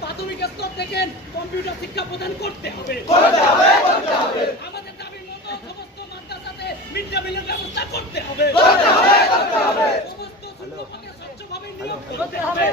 প্রাথমিক স্তর থেকে কম্পিউটার শিক্ষা প্রদান করতে হবে। আমাদের দাবি মতো সমস্ত মাদ্রাসাতে মিড ডে মিলের ব্যবস্থা করতে হবে। সমস্ত শিক্ষককে স্বচ্ছভাবে নিয়োগ করতে হবে।